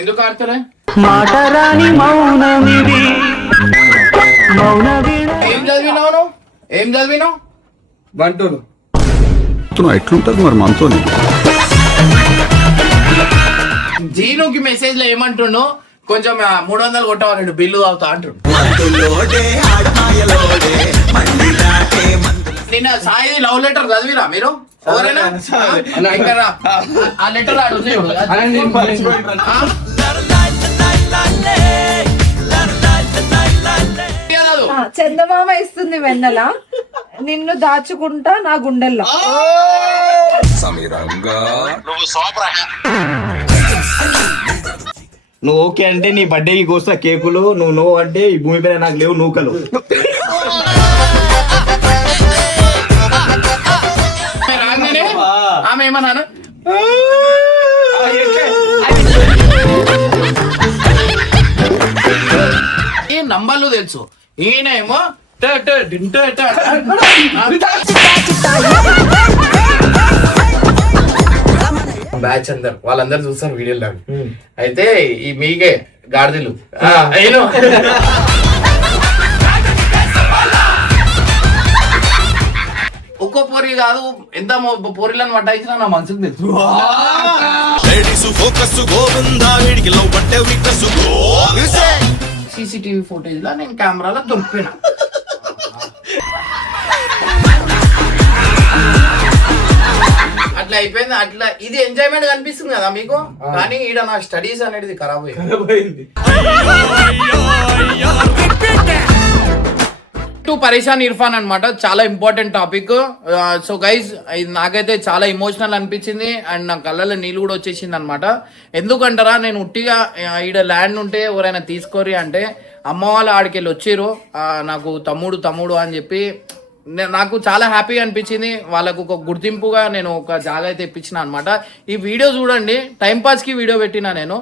ఎందుకు ఆడుతున్నా మాటరాని మౌనమిది ఏం చదివినావు ఏం చదివినావు బంటూరు ఎట్లుంటది మరి మనతో జీనుకి మెసేజ్ లో ఏమంటుండు కొంచెం 300 కొట్టవాలండి బిల్లు అవుతా అంటుండు నిన్న సాయి లవ్ లెటర్ చదివిరా మీరు ఎవరైనా ఇంకా ఆ లెటర్ ఆడుంది చందమామ ఇస్తుంది వెన్నెల నిన్ను దాచుకుంటా నా గుండెల్లో. నువ్వు ఓకే అంటే నీ బర్త్డేకి కోస్తా కేకులు, నువ్వు నో అంటే ఈ భూమి పైన నాకు లేవు నూకలు. రాగానే ఆమె ఏమన్నాను ఈ నంబర్లు తెలుసు ఈయన ఏమో బ్యాచ్ అందరు వాళ్ళందరూ చూస్తారు వీడియోలో. అయితే ఈ మీకే గాడిదలు ఒక్కో పొరి కాదు ఎంత పొరిలను పట్టాయించినా నా మనసుకు తెలుసు. సీసీటీవీ ఫుటేజ్ లో నేను కెమెరాలో దొరికిపోయినా. అట్లా అయిపోయింది. అట్లా ఇది ఎంజాయ్మెంట్ కనిపిస్తుంది కదా మీకు, కానీ ఈడ నా స్టడీస్ అనేది ఖరాబ్ అయింది. టు పరేషాన్ ఇర్ఫాన్ అన్నమాట, చాలా ఇంపార్టెంట్ టాపిక్. సో గైజ్ నాకైతే చాలా ఇమోషనల్ అనిపించింది అండ్ నా కళ్ళలో నీళ్ళు కూడా వచ్చేసింది అనమాట. ఎందుకంటారా, నేను ఉట్టిగా ఈడ ల్యాండ్ ఉంటే ఎవరైనా తీసుకోరి అంటే అమ్మ వాళ్ళు ఆడికి వెళ్ళి వచ్చిర్రు, నాకు తమ్ముడు అని చెప్పి నాకు చాలా హ్యాపీగా అనిపించింది. వాళ్ళకు ఒక గుర్తింపుగా నేను ఒక జాగా అయితే ఇప్పించిన అనమాట. ఈ వీడియో చూడండి, టైంపాస్కి వీడియో పెట్టినా నేను.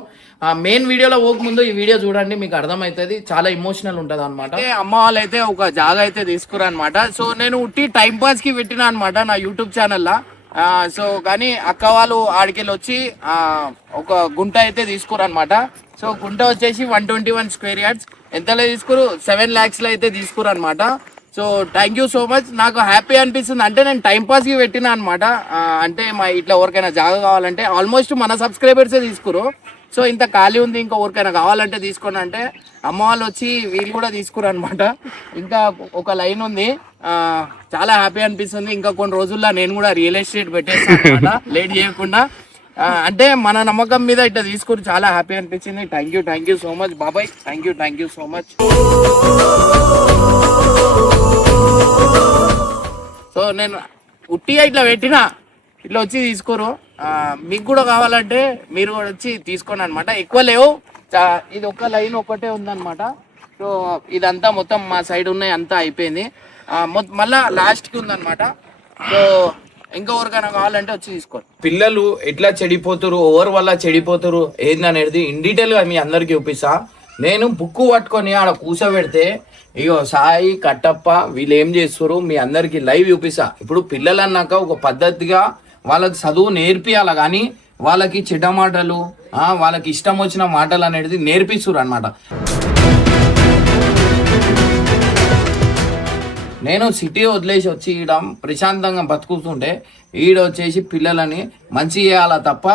మెయిన్ వీడియోలో పోకముందు ఈ వీడియో చూడండి, మీకు అర్థమవుతుంది. చాలా ఇమోషనల్ ఉంటుంది అనమాట. అమ్మ వాళ్ళు అయితే ఒక జాగా అయితే తీసుకురా అనమాట. సో నేను ఉట్టి టైంపాస్కి పెట్టినా అనమాట నా యూట్యూబ్ ఛానల్లో. సో కానీ అక్క వాళ్ళు ఆడికెళ్ళి వచ్చి ఒక గుంట అయితే తీసుకురు అనమాట. సో గుంట వచ్చేసి 121 స్క్వేర్ యార్డ్స్. ఎంతలో తీసుకురు? 7 lakhs అయితే తీసుకురు అనమాట. So thank you so much. నాకు హ్యాపీ అనిపిస్తుంది. అంటే నేను టైంపాస్కి పెట్టినా అనమాట. అంటే మా ఇట్లా ఎవరికైనా జాగా కావాలంటే ఆల్మోస్ట్ మన సబ్స్క్రైబర్సే తీసుకురు. సో ఇంత ఖాళీ ఉంది, ఇంకా ఎవరికైనా కావాలంటే తీసుకోండి అంటే అమ్మ వాళ్ళు వచ్చి వీళ్ళు కూడా తీసుకురు అనమాట. ఇంకా ఒక లైన్ ఉంది, చాలా హ్యాపీ అనిపిస్తుంది. ఇంకా కొన్ని రోజుల్లో నేను కూడా రియల్ ఎస్టేట్ పెట్టేస్తాను అనమాట, లేట్ చేయకుండా. అంటే మన నమ్మకం మీద ఇట్లా తీసుకుని చాలా హ్యాపీ అనిపించింది. థ్యాంక్ యూ సో మచ్ బాబాయ్. Thank you so much. So నేను ఉట్టిగా ఇట్లా పెట్టినా, ఇట్లా వచ్చి తీసుకోరు. మీకు కూడా కావాలంటే మీరు కూడా వచ్చి తీసుకోండి అనమాట. ఎక్కువ లేవు, ఇది ఒక లైన్ ఒకటే ఉందన్నమాట. సో ఇదంతా మొత్తం మా సైడ్ ఉన్నాయి, అంతా అయిపోయింది. మళ్ళా లాస్ట్కి ఉందన్నమాట. సో ఇంకెవరికైనా కావాలంటే వచ్చి తీసుకోండి. పిల్లలు ఎట్లా చెడిపోతారు, ఎవరి వల్ల చెడిపోతారు ఏందనేది ఇన్ డీటెయిల్గా మీ అందరికి చూపిస్తా. నేను బుక్ పట్టుకొని ఆడ కూర్చోబెడితే ఇగో సాయి కట్టప్ప వీళ్ళు ఏం చేస్తారు మీ అందరికి లైవ్ చూపిస్తా. ఇప్పుడు పిల్లలు అన్నాక ఒక పద్ధతిగా వాళ్ళకి చదువు నేర్పియాల, కానీ వాళ్ళకి చెడ్డ మాటలు వాళ్ళకి ఇష్టం వచ్చిన మాటలు అనేది నేర్పిస్తారు అనమాట. నేను సిటీ వదిలేసి వచ్చి ఈడ ప్రశాంతంగా బతుకుతుంటే ఈడ వచ్చేసి పిల్లలని మంచి చేయాలా తప్ప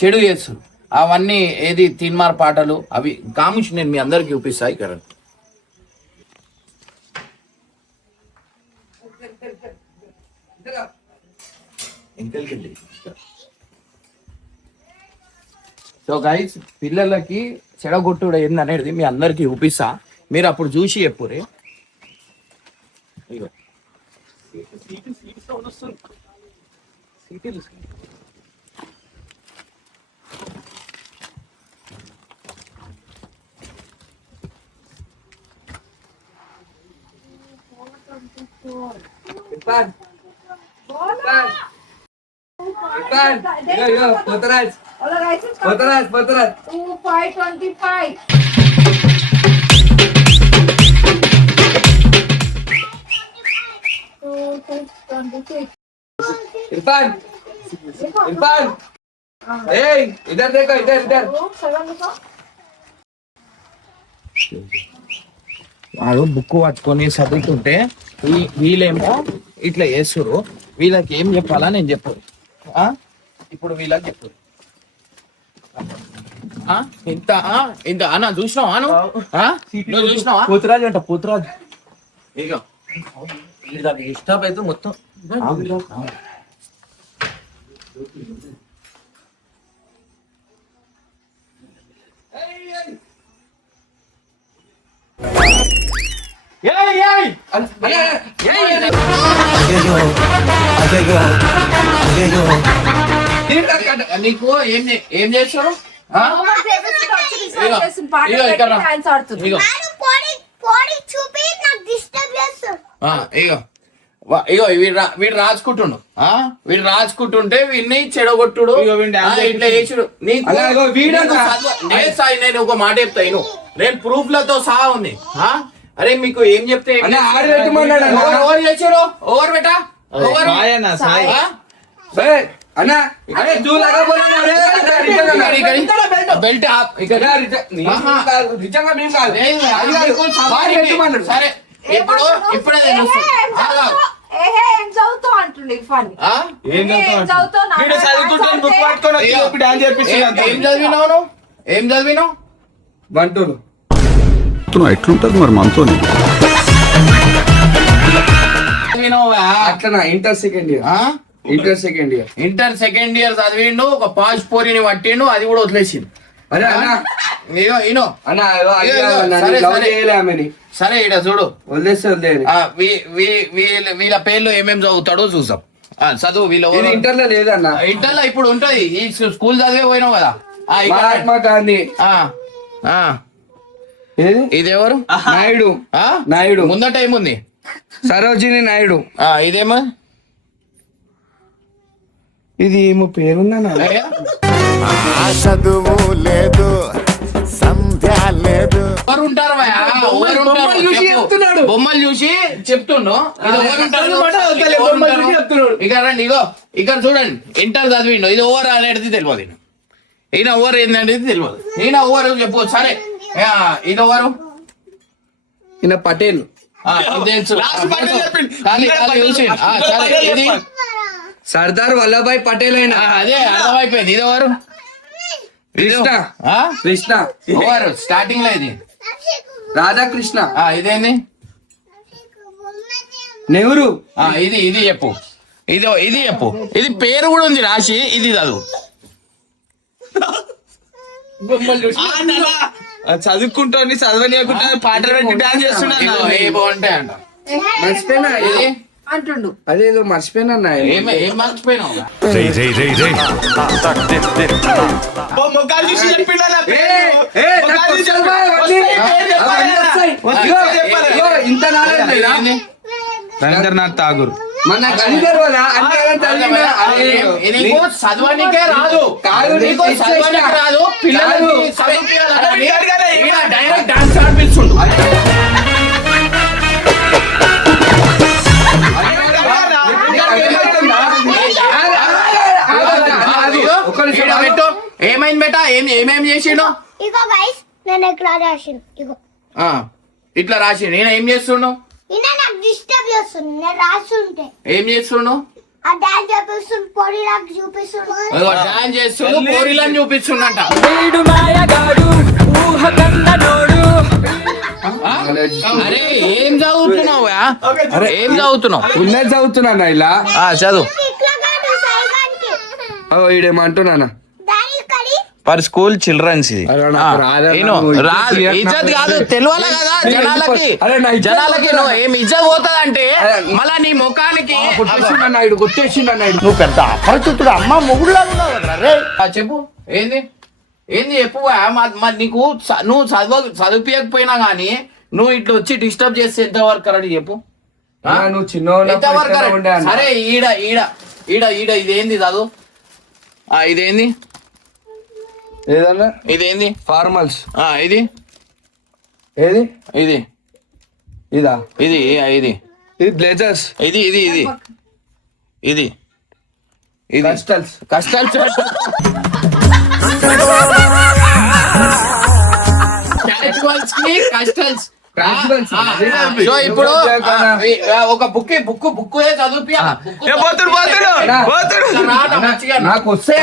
చెడు చేస్తారు. అవన్నీ ఏది తిన్మార్ పాటలు అవి కాముష్ నేను మీ అందరికి చూపిస్తా. ఇక్కడ సో గైస్ పిల్లలకి చెడగొట్టుడు ఏందనేది మీ అందరికి చూపిస్తా, మీరు అప్పుడు చూసి చెప్పురే. Potrás. 2525. इरफान इरफान ए इधर देखो इधर इधर వాడు బుక్ పట్టుకొని చదువుతుంటే వీళ్ళేమో ఇట్లా చేస్తురు. వీళ్ళకి ఏం చెప్పాలా నేను చెప్పు. ఇప్పుడు వీళ్ళకి చెప్పు. ఇంత ఇంత అన్న చూసినావా నువ్వు చూసినావా? పోతురాజు అంట పోతురాజు. ఇగో డిస్టర్బ్ అయితే మొత్తం నీకు ఏం చేస్తారు? ఇగో వీడు రాసుకుంటుండు. వీడు రాసుకుంటుంటే వీడిని చెడగొట్టుడు ఇట్లా చేసుడు. నేను ఒక మాట చెప్తా ఇను. నేను ప్రూఫ్ లతో సహా ఉంది. అరే మీకు ఏం చెప్తే ఓవర్ చేసాడు. ఓవర్ బెటా అన్నా అరే तू लगा बोला ना रे బెల్ట్ నిజంగా మేము కాదు సరే ఇప్పుడు ఇప్పుడే తెలుస్తుంది. ఏం చదువుతావు అంటుండే ఇర్ఫాన్. ఏం చదివినావు? ఏం చదివినావు? బంటులు ఎట్లుంటది మరి మనతోని? అట్లా inter second year inter second year చదివిండు. ఒక పాస్ పోరిని పట్టిండు. అది కూడా వదిలేసిండు. అరే అన్నా ఇనో అన్నా సరే ఇడ చూడు. వదిలేస్తే వదిలేదు వీళ్ళ పేర్లు ఏమేమి చదువుతాడో చూసాం. చదువు వీళ్ళ ఇంటర్ లో లేదన్నా. ఇంటర్ లో ఇప్పుడు ఉంటది. ఈ స్కూల్ చదివే పోయినావు కదా. మహాత్మా గాంధీ ఇదెవరు? నాయుడు ముందట ఏముంది? సరోజిని నాయుడు. ఇదేమో ఇది ఏమో పేరుందా? చదువు లేదు సంధ్య లేదు. ఎవరు ఉంటారు? బొమ్మలు చూసి చెప్తుండు. ఇక రండి. ఇగో ఇక్కడ చూడండి. ఇంటర్ చదివిండు. ఇది ఓవర్ అనేది తెలియదు. ఈయన ఓవర్ ఏందనేది తెలియదు. ఈయన ఓవర్ చెప్పు. సరే ఇది ఓవరు ఈయన పటేల్. ఇది సర్దార్ వల్లభాయ్ పటేల్ అయినా. అదే అర్థమైపోయింది. ఇది ఎవరు? కృష్ణ ఓవర్ స్టార్టింగ్ లో. ఇది రాధాకృష్ణ. ఇదేంది? నెహ్రూ. ఇది చెప్పు. ఇది చెప్పు. ఇది పేరు కూడా ఉంది రాసి. ఇది చదువు. చదువుకుంటోని చదవనీయకుండా పాటలు పెట్టి డాన్స్ చేస్తున్నాను. బాగుంటాయి అంట. మర్చిపోయినా ఇది అంటుండు. అదేదో మర్చిపోయినా. ఏం మర్చిపోయినావు? మొక్కలు చూసి చెప్పిండు ఇంత రవీంద్రనాథ్ ఠాగూర్. మన చదవనికే రాదు. రాదు పిల్లలు డైరెక్ట్ డాన్స్ ఆడిపిస్తుండు. ఏమైంది బేటా? ఏమేమి చేసిండు? ఇట్లా రాసి నేను ఏం చేస్తుండు? ఏం చేస్తుండు? డాన్స్ చేస్తుండు. పోరీలను చూపిస్తుండంట. అరే ఏం చదువుతున్నావు? ఏం చదువుతున్నావు? ఉన్నది చదువుతున్నా ఇలా. చదువు. ఈడేమంటున్నా ఫర్ స్కూల్ చిల్డ్రన్స్. ఇజ్జత్ కాదు తెలియాలి కదా జనాలకి. నువ్వు ఏం ఇజ్జత్ పోతుందంటే మళ్ళా నీ ముఖానికి నువ్వు పెద్ద అపరిచితుడు అమ్మ మొగుడులా ఉన్నావు రే. చెప్పు. ఏంది చెప్పు. నీకు నువ్వు చదివిపోయినా గానీ నువ్వు ఇట్లా వచ్చి డిస్టర్బ్ చేస్తే ఎంత వరకు కరెక్ట్ చెప్పు. నువ్వు చిన్న సరే ఈడ ఈడ ఈడ ఈడ ఇదేంది చదువు? ఇదేంది? ఏదన్నా ఇదేంది? ఫార్మల్స్. ఇది ఏది? ఇది ఇదా? ఇది ఇది బ్లేజర్స్. ఇది ఇది ఇది ఇది ఇది కస్టల్స్ కష్టాలు క్యాజువల్స్ కి కష్టాల్స్. Casuals. సో ఇప్పుడు ఒక బుక్ చదివిపియాలి. నాకు వస్తే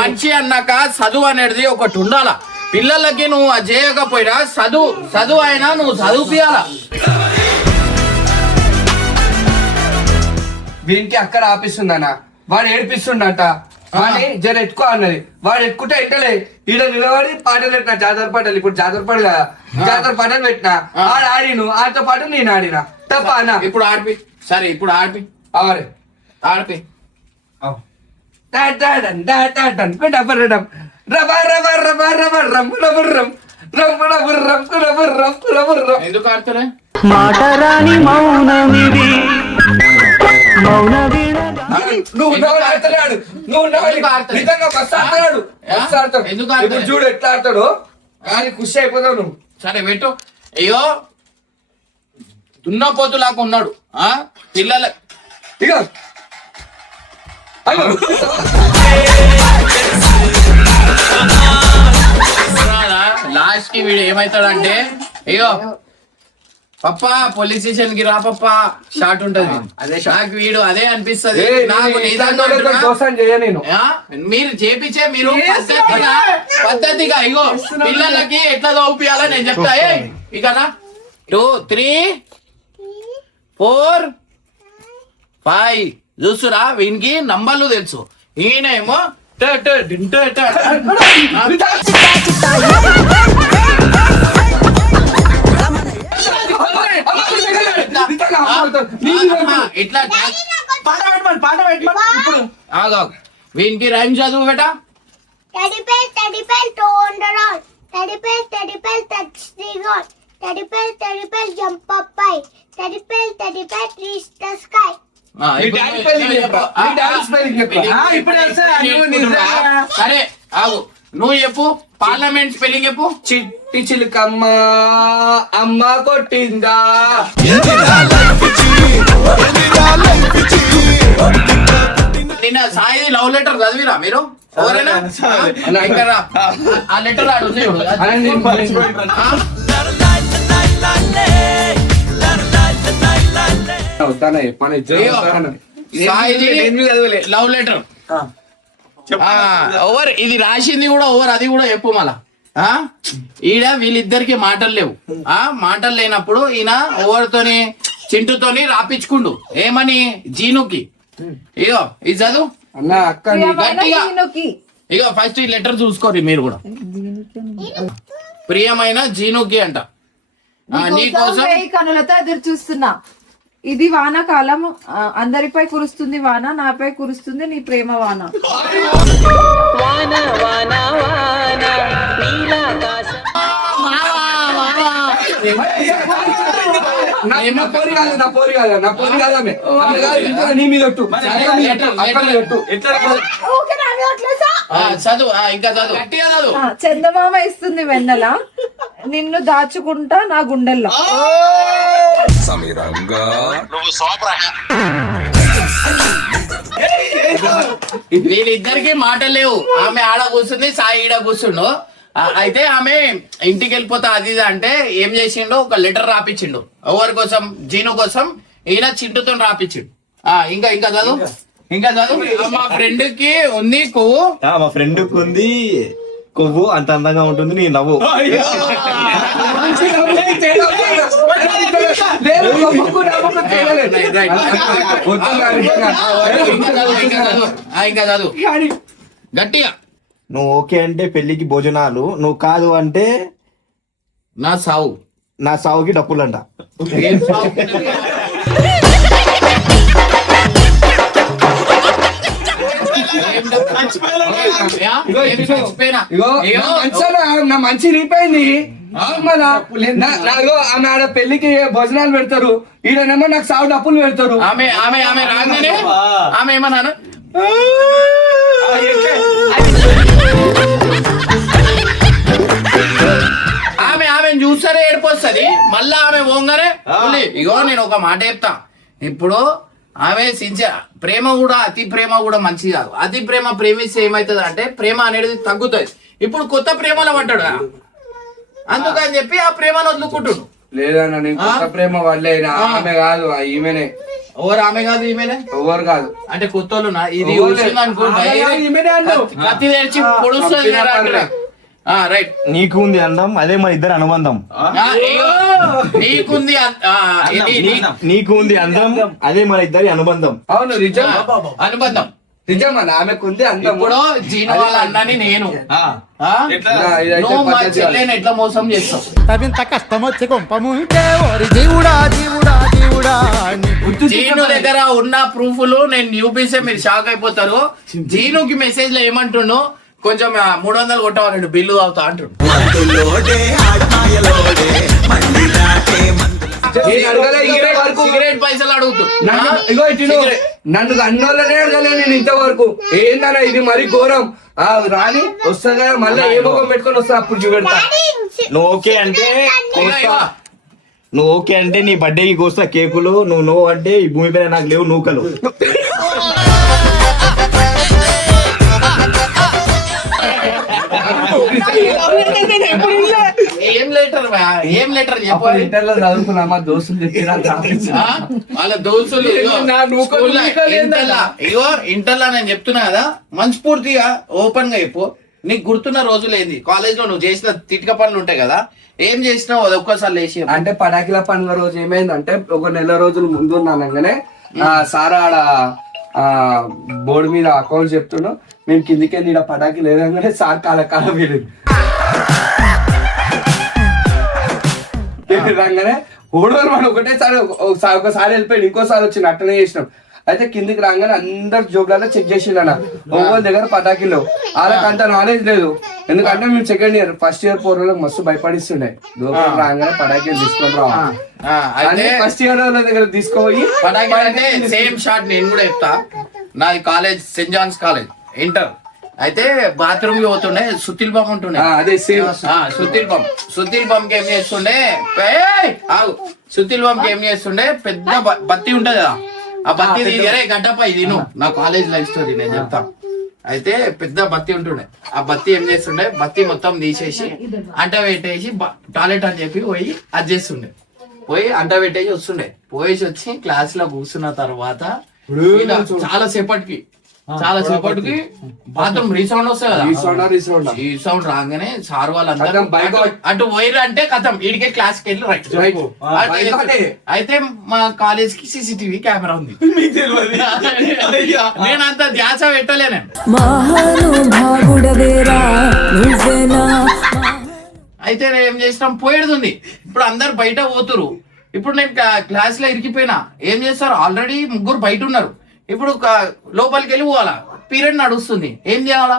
మంచి అన్నాక చదువు అనేది ఒకటి ఉండాల. పిల్లలకి నువ్వు అది చేయకపోయినా చదువు అయినా నువ్వు చదువుపియాల. వీనికి అక్కడ ఆపిస్తుందన్న, వాడు ఏడిపిస్తుండట. వాడిని జర ఎత్తుకో అన్నది, వాడు ఎత్తుకుంటే ఎట్టలే. ఈడ నిలబడి పాటలు పెట్టినా, జాతర పాటలు. ఇప్పుడు జాతర పాట కదా, జాతర పాటలు పెట్టినా. ఆడు ఆడిను, ఆడితో పాటు నేను ఆడినా. తప్ప అన్న. ఇప్పుడు ఆడిపి. సరే ఇప్పుడు ఆడిపి. అవరే ఆడిపి. ఎందుకు ఆడతారే? ఇప్పుడు చూడు ఎట్లా ఆడతాడు, కానీ ఖుషి అయిపోతావు నువ్వు. సరే పెట్టు. అయ్యో దున్నపోతులాగా ఉన్నాడు ఆ పిల్లల. ఇక లాస్ట్ కి వీడు ఏమైతాడంటే, అయ్యో పప్పా పోలీస్ స్టేషన్ కి రా పప్పా షార్ట్ ఉంటది. నాకు వీడు అదే అనిపిస్తది. నాకు మీరు చేపించే మీరు పద్ధతిగా ఇగో పిల్లలకి ఎట్లా చదువుపియాలో నేను చెప్తా. ఇక 2 3 4 5 చూస్తురా, వీనికి నంబర్లు తెలుసు. ఈయనేమో ఇట్లా పాట పెట్టమని ఆగా. వీనికి రైమ్ చదువు బేటా. Teddy bear, turn around. Teddy bear, touch the ground. Teddy bear, jump up high. Teddy bear, reach the sky. సరే ఆగు, నువ్వు చెప్పు. పార్లమెంట్ స్పెల్లింగ్ చెప్పు. చిట్టి చిలుకమ్మ అమ్మ కొట్టిందా. నిన్న సాయి లవ్ లెటర్ చదివిరా మీరు ఎవరైనా? ఇంకా ఆ లెటర్ ఆడు ఉంది చూడు. లవ్ లెటర్ ఓవర్ ఇది రాసింది కూడా ఓవర్, అది కూడా చెప్పు మళ్ళా. ఈడ వీళ్ళిద్దరికి మాటలు లేవు. మాటలు లేనప్పుడు ఈయన ఓవర్తోని చింటుతోని రాపించుకుండు. ఏమని? జీనుకి. ఇగో ఇది చదువు అన్న అక్క గట్టిగా. ఇగో ఫస్ట్ ఈ లెటర్ చూసుకోరు మీరు కూడా. ప్రియమైన జీనుకి అంట. నీకోసం కనులతో ఎదురు చూస్తున్నా. ఇది వానాకాలం, అందరిపై కురుస్తుంది వాన, నాపై కురుస్తుంది నీ ప్రేమ వాన. నా పోరి కాదు నీ మీద చదువు. ఇంకా చదువు గట్టిగా చదువు. చందమామ ఇస్తుంది వెన్నెల, నిన్ను దాచుకుంటా నా గుండెల్లో. వీళ్ళిద్దరికి మాటలు లేవు. ఆమె ఆడ కూర్చుంది, సాయి ఈడ కూర్చుండు. అయితే ఆమె ఇంటికి వెళ్ళిపోతా అది ఇది అంటే ఏం చేసిండు, ఒక లెటర్ రాపిచ్చిండు. ఎవరి కోసం? జీను కోసం. ఈయన చింటుతో రాపిచ్చిండు. ఇంకా చదువు. ఇంకా చదువు. మా ఫ్రెండ్ కి ఉంది కొవ్వు. మా ఫ్రెండ్ కి ఉంది కొవ్వు, అంత అందంగా ఉంటుంది నీ నవ్వు. ఇంకా చదువు గట్టిగా. నువ్వు ఓకే అంటే పెళ్లికి భోజనాలు, నువ్వు కాదు అంటే నా సావు. నా సావుకి డప్పులంట. ఏం సావు? నా మంచి రీపోయింది. ఆమె ఆడ పెళ్లికి భోజనాలు పెడతారు, ఈడనేమో నాకు సాగు డప్పులు పెడతారు. ఆమె రాగానే ఆమె ఏమన్నాను, ఆమె చూస్తారే ఏడిపోస్తుంది. మళ్ళా ఆమె పోగానే ఇగో నేను ఒక మాట చెప్తా. ఇప్పుడు ఆమె సిన్సియర్. ప్రేమ కూడా అతి ప్రేమ కూడా మంచిది కాదు. అతి ప్రేమ ప్రేమిస్తే ఏమవుతుంది అంటే ప్రేమ అనేది తగ్గుతుంది. ఇప్పుడు కొత్త ప్రేమలో పడ్డాడు, అందుకని చెప్పి ఆ ప్రేమను వదులుకుంటుడు. లేదన్న నేను కొత్త ప్రేమ వల్లే ఆమె కాదు ఈమెనే. ఎవరు ఆమె కాదు ఈమెనే? ఎవరు కాదు అంటే కొత్త ఇది అనుకుంటా ఈమెనే అన్ను. కత్తి తెరిచి పొడుస్తుంది రైట్. నీకు ఉంది అందం, అదే మన ఇద్దరు అనుబంధం. నీకుంది నీకు ఉంది అందం, అదే మన ఇద్దరి అనుబంధం. అవును నిజం, అనుబంధం నిజం అన్న. ఆమెకు ఉంది అందం. ఇప్పుడు జీను వాళ్ళ అన్నని నేను ఇదైతే నువ్వు మా పద్ధతి చెల్లెని ఎట్లా మోసం చేస్తావు? జీను దగ్గర ఉన్న ప్రూఫ్లు నేను చూపిస్తే మీరు షాక్ అయిపోతారు. జీనుకి మెసేజ్ లో ఏమంటుండు, కొంచెం 300 కొట్టవాలండి బిల్లు అవుతా అంటుండు. నేను అడగలే ఇంతవరకు. సిగరెట్ పైసలు అడుగుతూ ఇగో ఇటు నన్ను అన్నోళ్ళనే అడగలే నేను ఇంతవరకు. ఏందన్నా ఇది మరి ఘోరం. రాని వస్తా కదా మళ్ళీ ఏ ముఖం పెట్టుకొని వస్తా అప్పుడు చూపెడతా. నువ్వు ఓకే అంటే నీ బర్త్డేకి కోస్తా కేకులు. నువ్వు నో అంటే ఈ భూమి పైన నాకు లేవు నూకలు. ఏం లెటర్ ఏం లెటర్ చెప్పాలి? ఇంటర్ లో చదువుకున్నా మా దోస్తులు చెప్పినా వాళ్ళ దోస్తులు ఇంటర్లా నేను చెప్తున్నా కదా, మనస్ఫూర్తిగా ఓపెన్ గా చెప్పు. నీకు గుర్తున్న రోజులు ఏంది? కాలేజ్ లో నువ్వు చేసిన తిటిక పనులు ఉంటాయి కదా, ఏం చేసినావు అది ఒక్కసారి లేచి చెప్పు. అంటే పటాకిల పండుగ రోజు ఏమైందంటే ఒక నెల రోజులు ముందు ఉన్నానగానే సార్ ఆడ బోర్డు మీద అకౌంట్ చెప్తున్నా. మేము కిందికెళ్ళి ఈడ పటాకి లేదంగానే సార్ కాల వీడింది. రాగానే ఓడోరు వాడు ఒకసారి వెళ్ళిపోయాడు, ఇంకోసారి వచ్చింది అట్టనే చేసినాం. అయితే కిందికి రాగానే అందరు జోబులలో చెక్ చేసిండన్న. ఒంగోలు దగ్గర పటాకీలు వాళ్ళకి అంత నాలెడ్జ్ లేదు. ఎందుకంటే మేము సెకండ్ ఇయర్, ఫస్ట్ ఇయర్ పోర్లకు మస్తు భయపడిస్తుండే. లోపల రాగానే పటాకీలు తీసుకొని రావాలి. ఫస్ట్ ఇయర్ వాళ్ళ దగ్గర తీసుకోపోయి పటాకీ అంటే సేమ్ షాట్ నేను కూడా చెప్తా. నాది college Saint Johne's college inter. అయితే బాత్రూమ్ కి పోతుండే, సుత్తిల్ పంప్ ఉంటుండే. అదే సేమ్ సుత్తిల్ పంప్ కి ఏం చేస్తుండే, సుత్తిల్ పంప్ కి ఏం చేస్తుండే, పెద్ద బత్తి ఉంటది కదా, ఆ బత్తి గడ్డపై ఇది నా కాలేజ్ లైఫ్ స్టోరీ నేను చెప్తా. అయితే పెద్ద బత్తి ఉంటుండే, ఆ బత్తి ఏం చేస్తుండే, బత్తి మొత్తం తీసేసి అంట పెట్టేసి టాయిలెట్ అని చెప్పి పోయి అది చేస్తుండే. పోయి అంట పెట్టేసి వస్తుండే. పోయేసి వచ్చి క్లాస్ లో కూర్చున్న తర్వాత చాలా సేపటికి బాత్రూమ్ రీసౌండ్ వస్తుంది కదా, రీసౌండ్ రాగానే సార్ వాళ్ళందరూ అటు పోయిరు అంటే కథం ఈడికే క్లాస్ కి వెళ్ళి రైట్. అయితే మా కాలేజ్ కి CCTV కెమెరా ఉంది. నేను అంత ధ్యాస పెట్టలేను. అయితే నేను ఏం చేసినాం, పోయేది. ఇప్పుడు అందరు బయట పోతురు. ఇప్పుడు నేను క్లాస్ లో ఇరికిపోయినా. ఏం చేస్తారు, ఆల్రెడీ ముగ్గురు బయట ఉన్నారు. ఇప్పుడు లోపలికి వెళ్ళి పోవాలా, పీరియడ్ నడుస్తుంది. ఏం చేయాలా,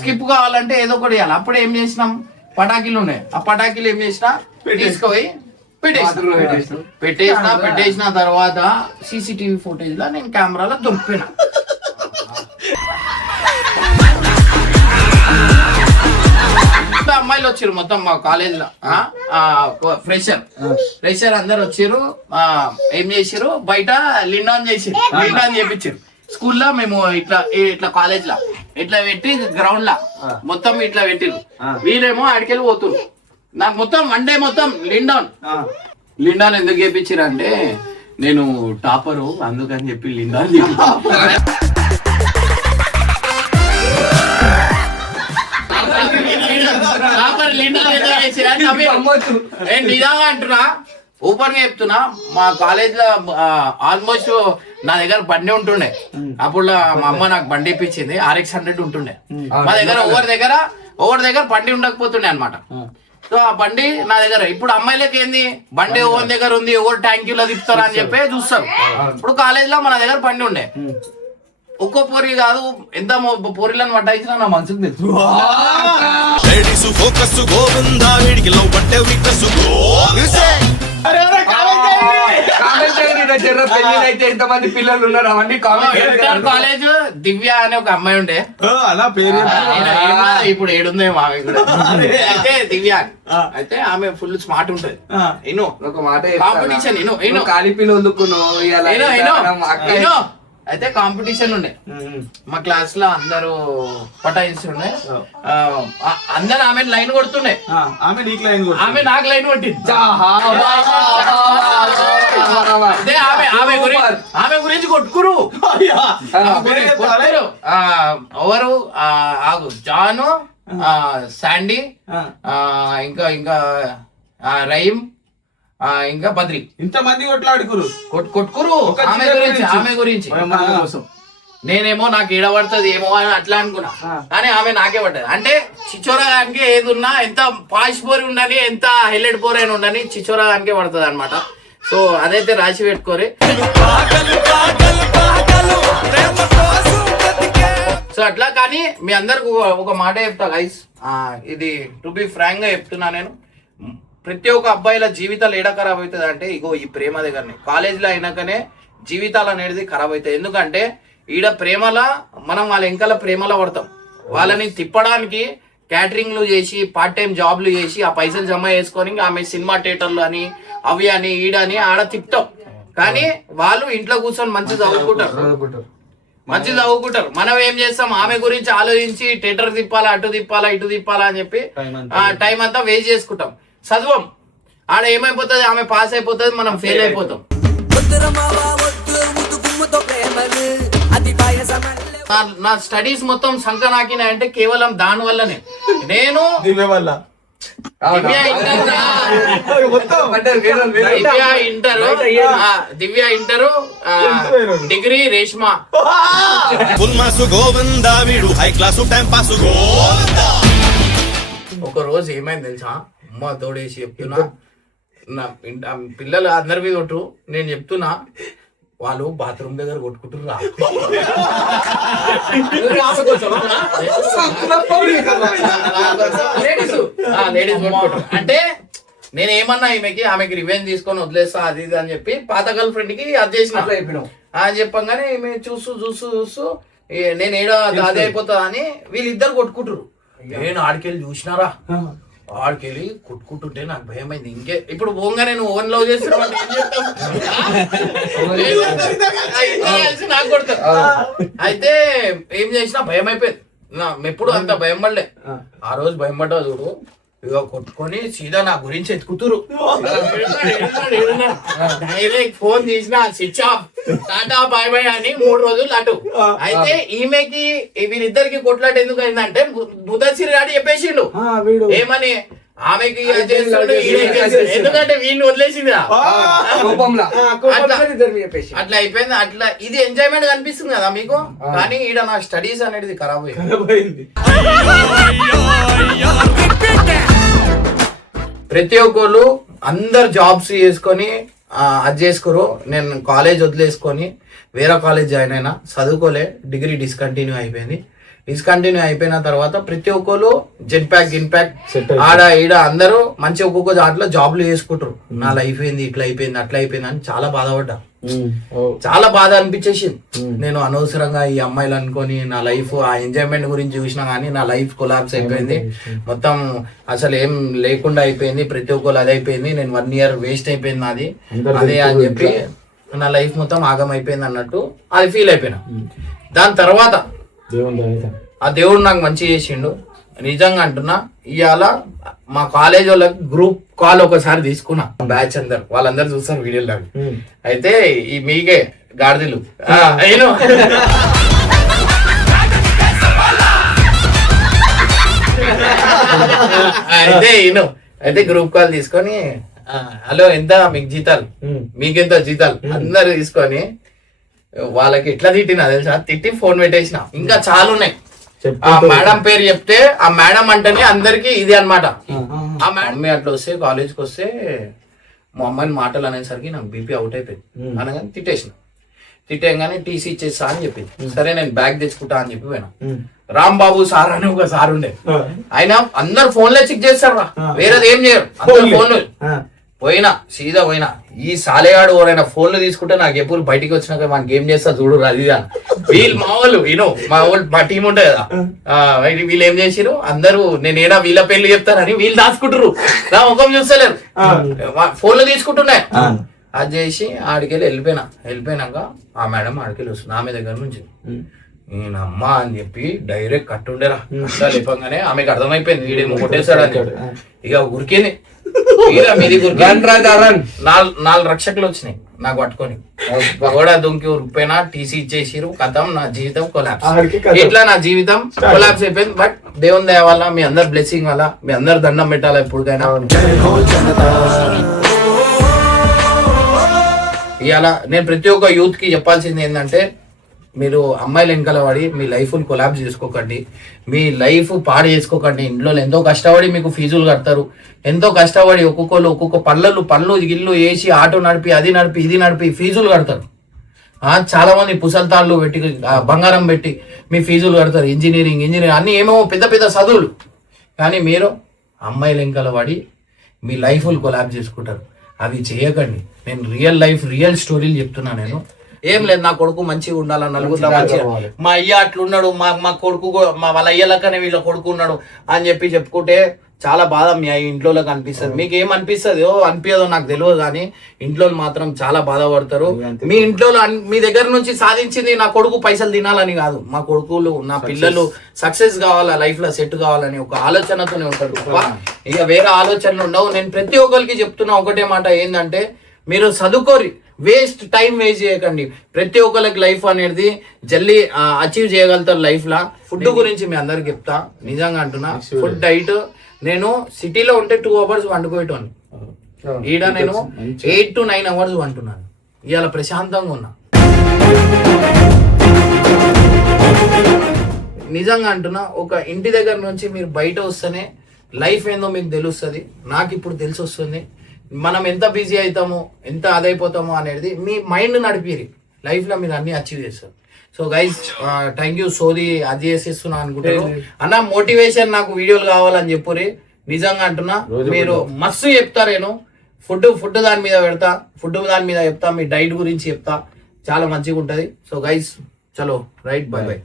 స్కిప్ కావాలంటే ఏదో ఒకటి చేయాలి. అప్పుడు ఏం చేసినాం, పటాకీలు ఉన్నాయి. ఆ పటాకీలు ఏం చేసినా తీసుకుపోయి పెట్టేసిన తర్వాత CCTV ఫుటేజ్ లో నేను కెమెరాలో దొరికిపోయినా. అమ్మాయిలు వచ్చారు మొత్తం మా కాలేజ్ లో, ఫ్రెషర్ అందరు వచ్చారు. ఏం చేసారు, బయట లిండాన్ చేపించారు. స్కూల్లో మేము ఇట్లా కాలేజ్ లా ఇట్లా పెట్టి గ్రౌండ్ లా మొత్తం ఇట్లా పెట్టిరు. వీరేమో ఆడికెళ్ళి పోతురు. నాకు మొత్తం వన్ డే మొత్తం లిండాన్ ఎందుకు చేపించారు అంటే నేను టాపరు అందుకని చెప్పి లిండాన్ నిజంగా అంటున్నా, ఓపెన్ గా చెప్తున్నా. మా కాలేజ్ లో ఆల్మోస్ట్ నా దగ్గర బండి ఉంటుండే. అప్పుడు మా అమ్మ నాకు బండి ఇప్పించింది, RX 100 ఉంటుండే. మా దగ్గర ఎవరి దగ్గర బండి ఉండకపోతుండే అనమాట. సో ఆ బండి నా దగ్గర. ఇప్పుడు అమ్మాయిలకి ఏంది, బండి ఎవరి దగ్గర ఉంది, ఎవరు ట్యాంకీలో తిప్పుతారా అని చెప్పి చూస్తారు. ఇప్పుడు కాలేజ్ లో మన దగ్గర బండి ఉండే. ఒక్కో పొరి కాదు, ఎంత పొరిలను పట్టాయించినా నా మనసుకు తెలుసు. కూడా జర పెళ్లి అయితే ఎంతమంది పిల్లలు ఉన్నారు అవన్నీ కామెంట్ కాలేజ్ దివ్య అనే ఒక అమ్మాయి ఉండే అలా పేరు ఇప్పుడు ఏడుందేమో ఆమె కూడా అయితే దివ్య అయితే ఆమె ఫుల్ స్మార్ట్ ఉంటది ఇను ఒక మాట కాంపిటీషన్ ఇను ఖాళీ పిల్లలు వదులుకున్నావు అయితే కాంపిటీషన్ ఉండే మా క్లాస్ లో అందరూ పటాయిస్తుండే అందరు ఆమె లైన్ కొడుతుండే ఆమె నీకు లైన్ ఆమె నాకు లైన్ కొట్టింది అదే ఆమె గురించి కొట్టుకురు ఎవరు ఆగు జాను శాండీ ఇంకా రహీం ఇంకా బద్రి ఇంత మంది కొట్లాడుకురు కొట్టుకురు ఆమె గురించి నేనేమో నాకు ఈడబడుతుంది ఏమో అని అట్లా అనుకున్నా కానీ ఆమె నాకే పడ్డది అంటే చిచ్చోరాగానికి ఏది ఉన్నా ఎంత పాష్ పోరి ఉండని ఎంత హైలైట్ పోరి అని ఉండని చిచ్చోరాగానికే పడుతుంది అనమాట సో అదైతే రాసి పెట్టుకోరి సో అట్లా కానీ మీ అందరికి ఒక మాట చెప్తా గైస్ ఇది టు బి ఫ్రాంక్ గా చెప్తున్నా నేను ప్రతి ఒక్క అబ్బాయిల జీవితాలు ఏడా ఖరాబ్ అవుతుంది అంటే ఇగో ఈ ప్రేమ దగ్గరనే కాలేజీలో అయినాకనే జీవితాలు అనేది ఖరాబ్ అవుతాయి ఎందుకంటే ఈడ ప్రేమలా మనం వాళ్ళ వెనకాల ప్రేమలో పడతాం వాళ్ళని తిప్పడానికి క్యాటరింగ్లు చేసి పార్ట్ టైం జాబ్లు చేసి ఆ పైసలు జమ చేసుకొని ఆమె సినిమా థియేటర్లు అని అవి అని ఈడని ఆడ తిప్పుతాం కానీ వాళ్ళు ఇంట్లో కూర్చొని మంచి చదువుకుంటారు మనం ఏం చేస్తాం ఆమె గురించి ఆలోచించి థియేటర్ తిప్పాలా అటు తిప్పాలా ఇటు తిప్పాలా అని చెప్పి టైం అంతా వేస్ట్ చేసుకుంటాం చదవం ఆడ ఏమైపోతుంది ఆమె పాస్ అయిపోతుంది మనం ఫెయిల్ అయిపోతాం నా స్టడీస్ మొత్తం సంకనాకినా అంటే కేవలం దాని వల్లనే నేను దివ్య ఇంటర్ డిగ్రీ రేష్మా ఒక రోజు ఏమైంది తెలుసా అమ్మ తోడేసి చెప్తున్నా నా పిల్లలు అందరి మీద కొట్టు నేను చెప్తున్నా వాళ్ళు బాత్రూమ్ దగ్గర కొట్టుకుంటున్నా లేడీస్ అంటే నేను ఏమన్నా ఆమెకి రివెంజ్ తీసుకొని వదిలేస్తా అది ఇది అని చెప్పి పాత గర్ల్ ఫ్రెండ్ కి అది చేసిన అని చెప్పంగానే ఈమె చూస్తూ నేను ఏడో అదే అయిపోతా అని వీళ్ళిద్దరు కొట్టుకుంటారు నేను ఆడికెళ్ళి చూసినారా ఆడికెళ్ళి కొట్టుకుంటుంటే నాకు భయమైంది ఇంకే ఇప్పుడు పోగానే నువ్వు ఓవెన్ లవ్ చేస్తున్నావు నాకు కొడతారు అయితే ఏం చేసినా భయం అయిపోయింది ఎప్పుడు అంత భయం పడలే ఆ రోజు భయం పడ్డా చూడు ఇక కొట్టుకొని సీదా నా గురించి ఎత్తుకుతురు డైరెక్ట్ ఫోన్ చేసిన switch off ta-ta bye bye అని 3 రోజులు అటు అయితే ఈమెకి వీళ్ళిద్దరికి కొట్లాట ఎందుకు అయిందంటే ముదసిరి గారు చెప్పేసిండు ఏమని ఆమెకి ఎందుకంటే వీడిని వదిలేసింది అట్లా అయిపోయింది అట్లా ఇది ఎంజాయ్మెంట్ కనిపిస్తుంది కదా మీకు కానీ ఈడ నా స్టడీస్ అనేది ఖరాబ్ అయింది ప్రతి ఒక్కళ్ళు అందరు జాబ్స్ చేసుకొని అది చేసుకోరు నేను కాలేజ్ వదిలేసుకొని వేరే కాలేజ్ జాయిన్ అయినా చదువుకోలే డిగ్రీ డిస్కంటిన్యూ అయిపోయిన తర్వాత ప్రతి ఒక్కరు జెన్ ప్యాక్ ఆడ ఈడ అందరూ మంచి ఒక్కొక్క దాంట్లో జాబ్లు చేసుకుంటారు నా లైఫ్ ఏంది ఇట్లా అయిపోయింది అట్లా అయిపోయింది అని చాలా బాధపడ్డా చాలా బాధ అనిపించేసింది నేను అనవసరంగా ఈ అమ్మాయిలు అనుకొని నా లైఫ్ ఆ ఎంజాయ్మెంట్ గురించి చూసినా కానీ నా లైఫ్ కొలాప్స్ అయిపోయింది మొత్తం అసలు ఏం లేకుండా అయిపోయింది ప్రతి ఒక్కరు అది అయిపోయింది నేను 1 year వేస్ట్ అయిపోయింది నాది అదే అని చెప్పి నా లైఫ్ మొత్తం ఆగం అయిపోయింది అన్నట్టు అది ఫీల్ అయిపోయినా దాని తర్వాత ఆ దేవుడు నాకు మంచి చేసిండు నిజంగా అంటున్నా ఇవాళ మా కాలేజ్ వాళ్ళకి గ్రూప్ కాల్ ఒకసారి తీసుకున్నా బ్యాచ్ వాళ్ళందరూ చూస్తారు వీడియోలో అయితే ఈ మీకే గాడిదలు అయితే గ్రూప్ కాల్ తీసుకొని హలో ఎంత మీకు జీతాలు మీకెంత జీతాలు అందరు తీసుకొని వాళ్ళకి ఎట్లా తిట్టినా తెలుసా తిట్టి ఫోన్ పెట్టేసిన ఇంకా చాలా ఉన్నాయి ఆ మేడం పేరు చెప్తే ఆ మేడం అంటేనే అందరికి ఇది అన్నమాట ఆ మేడం అట్లా వస్తే కాలేజ్కి వస్తే మా అమ్మాయిని మాటలు అనేసరికి నాకు బీపీ అవుట్ అయిపోయింది అనగానే తిట్టేయంగానే టీసీ ఇచ్చేస్తా అని చెప్పింది సరే నేను బ్యాగ్ తెచ్చుకుంటా అని చెప్పి పోయినా రాంబాబు సార్ అని ఒక సార్ ఉండే ఆయన అందరు ఫోన్లే చెక్ చేస్తారు వేరేది ఏం చేయరు అందరు ఫోన్లు పోయినా సీదా పోయినా ఈ సాలేగాడు ఎవరైనా ఫోన్లు తీసుకుంటే నాకు ఎప్పుడు బయటికి వచ్చినాక మన గేమ్ చేస్తా చూడు అది వీళ్ళు మా వాళ్ళు మా టీం ఉంటది కదా వీళ్ళు ఏం చేసిరు అందరూ నేనేడా వీళ్ళ పెళ్లి చెప్తానని వీళ్ళు దాచుకుంటారు నా ముఖం చూస్తలేరు ఫోన్లు తీసుకుంటున్నాయి అది చేసి ఆడికెళ్ళి వెళ్ళిపోయినాక ఆ మేడం ఆడికెళ్ళి వస్తుంది ఆమె దగ్గర నుంచి నేను అమ్మ అని చెప్పి డైరెక్ట్ కట్టుండేరా లేపంగానే ఆమెకు అర్థమైపోయింది వీడేమో కొట్టేశాడు అని చెప్పి ఇక ఉరికింది మీది 4 రక్షకులు వచ్చినాయి నాకు పట్టుకొని కూడా దుంకి ఉరిపోయినా టీసీ ఇచ్చేసిరు కథం నా జీవితం కొలాప్స్ ఇట్లా నా జీవితం కొలాప్స్ అయిపోయింది బట్ దేవుని దయ వల్ల మీ అందరు బ్లెస్సింగ్ వల్ల మీ అందరు దండం పెట్టాలా ఎప్పటికైనా ఇవాళ నేను ప్రతి ఒక్క యూత్ కి చెప్పాల్సింది ఏంటంటే మీరు అమ్మాయిలు వెనకాల పడి మీ లైఫ్ కొలాబ్స్ చేసుకోకండి మీ లైఫ్ పాడు చేసుకోకండి ఇంట్లో ఎంతో కష్టపడి మీకు ఫీజులు కడతారు ఎంతో కష్టపడి ఒక్కొక్క పళ్ళు గిల్లు వేసి ఆటో నడిపి అది నడిపి ఇది నడిపి ఫీజులు కడతారు చాలా మంది పుసల్తాళ్ళు పెట్టి బంగారం పెట్టి మీ ఫీజులు కడతారు ఇంజనీరింగ్ అన్ని ఏమో పెద్ద పెద్ద చదువులు కానీ మీరు అమ్మాయిలు వెనకాల పడి మీ లైఫ్ కొలాబ్ చేసుకుంటారు అవి చేయకండి నేను రియల్ స్టోరీలు చెప్తున్నా నేను ఏం లేదు నా కొడుకు మంచిగా ఉండాలా నలుగురిలో మంచిగా మా అయ్య అట్లున్నాడు మా కొడుకు మా వాళ్ళ అయ్యలకనే వీళ్ళ కొడుకు ఉన్నాడు అని చెప్పుకుంటే చాలా బాధ మీ ఇంట్లోకి అనిపిస్తుంది మీకు ఏమనిపిస్తుంది అనిపించదో నాకు తెలియదు కానీ ఇంట్లో మాత్రం చాలా బాధపడతారు మీ ఇంట్లో మీ దగ్గర నుంచి సాధించింది నా కొడుకు పైసలు తినాలని కాదు మా కొడుకులు నా పిల్లలు సక్సెస్ కావాలా లైఫ్ లో సెట్ కావాలని ఒక ఆలోచనతోనే ఉంటారు ఇక వేరే ఆలోచనలు ఉండవు నేను ప్రతి ఒక్కరికి చెప్తున్నా ఒకటే మాట ఏంటంటే మీరు చదువుకోరి టైం వేస్ట్ చేయకండి ప్రతి ఒక్కరికి లైఫ్ అనేది జల్దీ అచీవ్ చేయగలుగుతారు లైఫ్ లా ఫుడ్ గురించి మీ అందరికి చెప్తా నిజంగా అంటున్నా ఫుడ్ డైట్ నేను సిటీలో ఉంటే 2 hours వండుకోవటం ఈడ నేను 8 to 9 hours వంటున్నాను ఇవాళ ప్రశాంతంగా ఉన్నా నిజంగా అంటున్నా ఒక ఇంటి దగ్గర నుంచి మీరు బయట వస్తేనే లైఫ్ ఏందో మీకు తెలుస్తుంది నాకు ఇప్పుడు తెలిసి వస్తుంది మనం ఎంత బిజీ అవుతామో ఎంత అదైపోతామో అనేది మీ మైండ్ నడిపిరి లైఫ్ లో మీరు అన్ని అచీవ్ చేస్తారు సో గైస్ థ్యాంక్ యూ సోది అది చేసేస్తున్నా అనుకుంటారు అన్న మోటివేషన్ నాకు వీడియోలు కావాలని చెప్పురి నిజంగా అంటున్నా మీరు మస్తు చెప్తారేను ఫుడ్ దాని మీద చెప్తా మీ డైట్ గురించి చెప్తా చాలా మంచిగా ఉంటది సో గైస్ చలో రైట్ బై బై